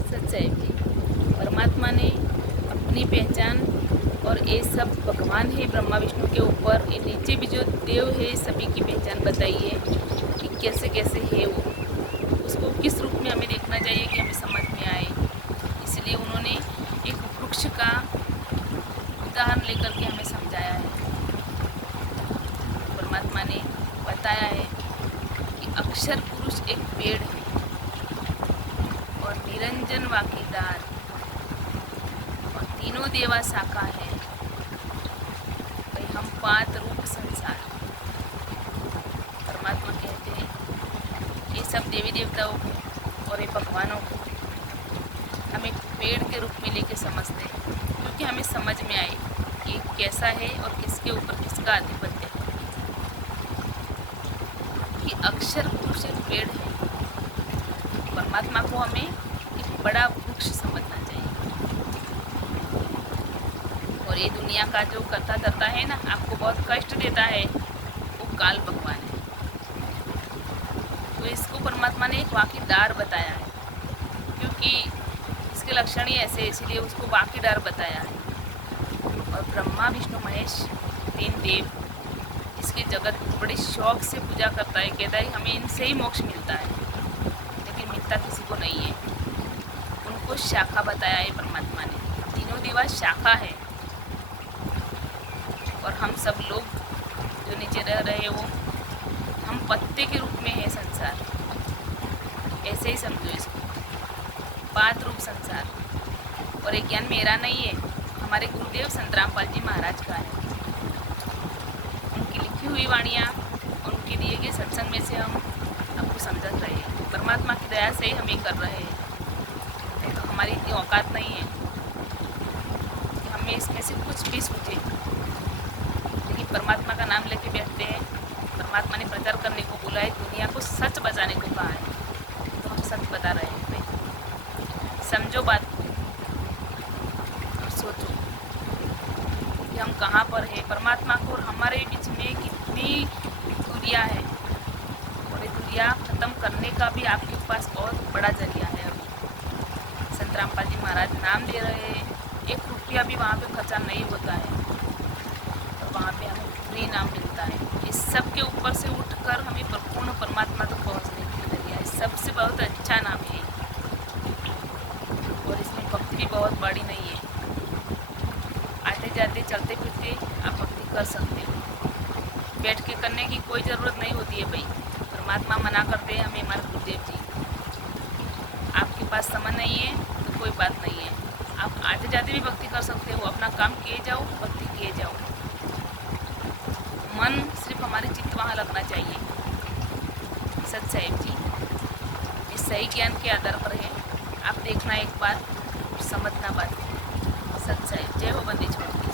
सच्चाई जी। परमात्मा ने अपनी पहचान और ये सब भगवान है ब्रह्मा विष्णु के ऊपर, ये नीचे भी जो देव है सभी की पहचान बताई है कि कैसे कैसे है वो, उसको किस रूप में हमें देखना चाहिए कि हमें समझ में आए। इसलिए उन्होंने एक वृक्ष का उदाहरण लेकर के हमें समझाया है। परमात्मा ने बताया है कि अक्षर पुरुष एक पेड़ है और निरंजन वाकीदार और तीनों देवा शाखा है। भाई हम पात रूप संसार। परमात्मा कहते हैं ये सब देवी देवताओं को और ये भगवानों को हम एक पेड़ के रूप में लेके समझते हैं, क्योंकि हमें समझ में आए कि कैसा है और किसके ऊपर किसका आधिपत्य है। कि अक्षर पुरुष एक पेड़ है, परमात्मा को हमें एक बड़ा वृक्ष समझना चाहिए। और ये दुनिया का जो करता धरता है ना, आपको बहुत कष्ट देता है, वो काल भगवान है। तो इसको परमात्मा ने एक वाकीदार बताया है, क्योंकि इसके लक्षण ही ऐसे, इसीलिए उसको वाकीदार बताया है। और ब्रह्मा विष्णु महेश तीन देव इसके जगत बड़े शौक से पूजा करता है, कहता है हमें इनसे ही मोक्ष मिलता है, लेकिन मिलता किसी को नहीं है। उनको शाखा बताया है परमात्मा ने, तीनों देवा शाखा है। और हम सब लोग जो नीचे रह रहे हैं वो हम पत्ते के रूप में है संसार, ऐसे ही समझो इसको, पात रूप संसार। और ये ज्ञान मेरा नहीं है, हमारे गुरुदेव संत रामपाल जी महाराज का है। उनकी लिखी हुई वाणियाँ, उनके दिए गए सत्संग में से हम आपको समझ रहे हैं। परमात्मा की दया से ही हम ये कर रहे हैं, नहीं तो हमारी इतनी औकात नहीं है कि हमें इसमें से कुछ भी सूझे। लेकिन परमात्मा का नाम लेके बैठते हैं। परमात्मा ने प्रचार करने को बोला है, दुनिया को सच बताने को कहा है, तो हम सच बता रहे हैं भाई। समझो बात को और सोचो कि हम कहाँ पर है। परमात्मा को और हमारे बीच में कितनी दूरियाँ है, और ये दूरियाँ ख़त्म करने का भी आपके पास बहुत बड़ा जरिया है। अभी संत रामपाल जी महाराज नाम दे रहे हैं, 1 रुपया भी वहाँ पे खर्चा नहीं होता है, और वहाँ पे हमें फ्री नाम मिलता है। इस सब के ऊपर से उठकर हमें पूर्ण परमात्मा तक पहुँचने की जरिया है। सबसे बहुत अच्छा नाम है, और इसमें भक्ति भी बहुत बड़ी नहीं है। आते जाते चलते फिरते आप भक्ति कर सकते हो, बैठ के करने की कोई ज़रूरत नहीं होती है भाई। परमात्मा मना करते हैं हमें, हमारे गुरुदेव जी। आपके पास समय नहीं है तो कोई बात नहीं है, आप आते जाते भी भक्ति कर सकते हो। अपना काम किए जाओ, भक्ति किए जाओ। मन सिर्फ हमारे चित्त वहाँ लगना चाहिए। सच्चाई जी, इस सही ज्ञान के आधार पर है, आप देखना एक बार, समझना बात। सच्चाई। जय हो बंदी छोड़ की।